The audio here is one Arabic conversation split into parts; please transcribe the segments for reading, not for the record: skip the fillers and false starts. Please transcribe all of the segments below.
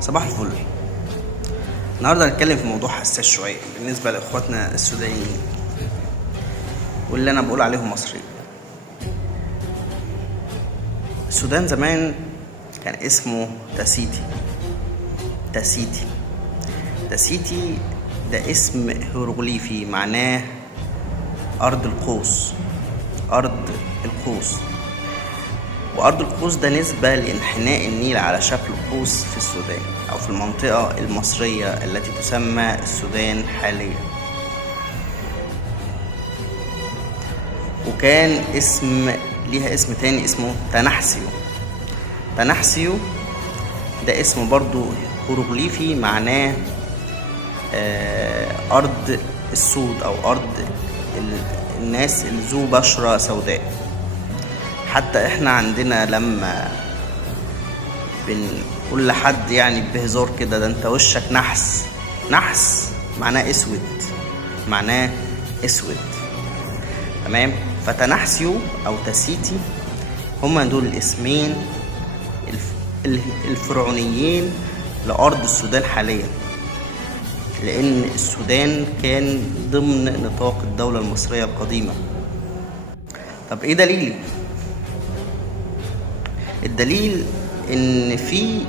صباح الفل. النهارده هنتكلم في موضوع حساس شويه بالنسبه لاخواتنا السودانيين واللي انا بقول عليهم مصريين. السودان زمان كان اسمه تاسيتي. تاسيتي ده اسم هيروغليفي معناه ارض القوس. وأرض القوس ده نسبة لانحناء النيل على شكل قوس في السودان أو في المنطقة المصرية التي تسمى السودان حاليا. وكان ليها اسم تاني اسمه تنحسيو. ده اسم برضو هيروغليفي معناه أرض السود أو أرض الناس اللي ذو بشرة سوداء. حتى احنا عندنا لما بنقول لحد يعني بهزار كده، ده انت وشك نحس معناه اسود. تمام. فتنحسيو او تاسيتي هما دول الاسمين الفرعونيين لأرض السودان حاليا، لأن السودان كان ضمن نطاق الدولة المصرية القديمة. طب ايه دليلي؟ الدليل ان في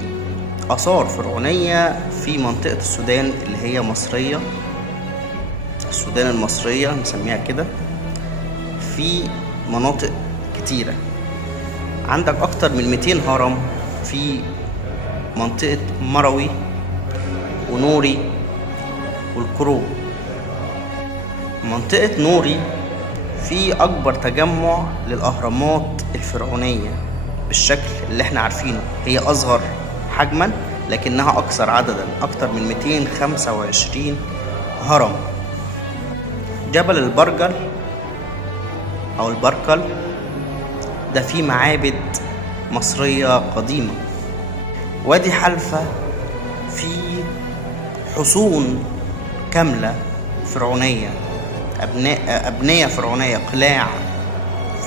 آثار فرعونية في منطقة السودان اللي هي مصرية، السودان المصرية نسميها كده، في مناطق كتيرة. عندك أكتر من 200 هرم في منطقة مروي ونوري والكرو. منطقة نوري في أكبر تجمع للأهرامات الفرعونية بالشكل اللي احنا عارفينه. هي أصغر حجما لكنها أكثر عددا، أكتر من 225 هرم. جبل البرجل أو البركل ده فيه معابد مصرية قديمة. وادي حلفة فيه حصون كاملة فرعونية، أبنية فرعونية، قلاع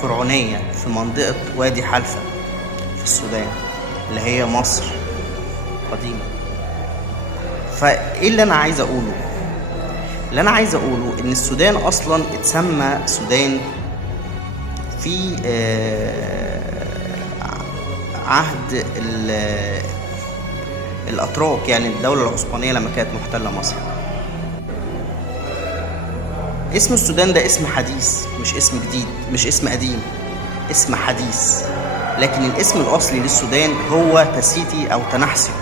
فرعونية في منطقة وادي حلفة في السودان اللي هي مصر قديمة. فإيه اللي أنا عايز أقوله؟ اللي أنا عايز أقوله إن السودان أصلا اتسمى سودان في عهد الأتراك، يعني الدولة العثمانية لما كانت محتلة مصر. اسم السودان ده اسم حديث، مش اسم جديد، مش اسم قديم، اسم حديث. لكن الاسم الأصلي للسودان هو تاسيتي أو تنحسيو.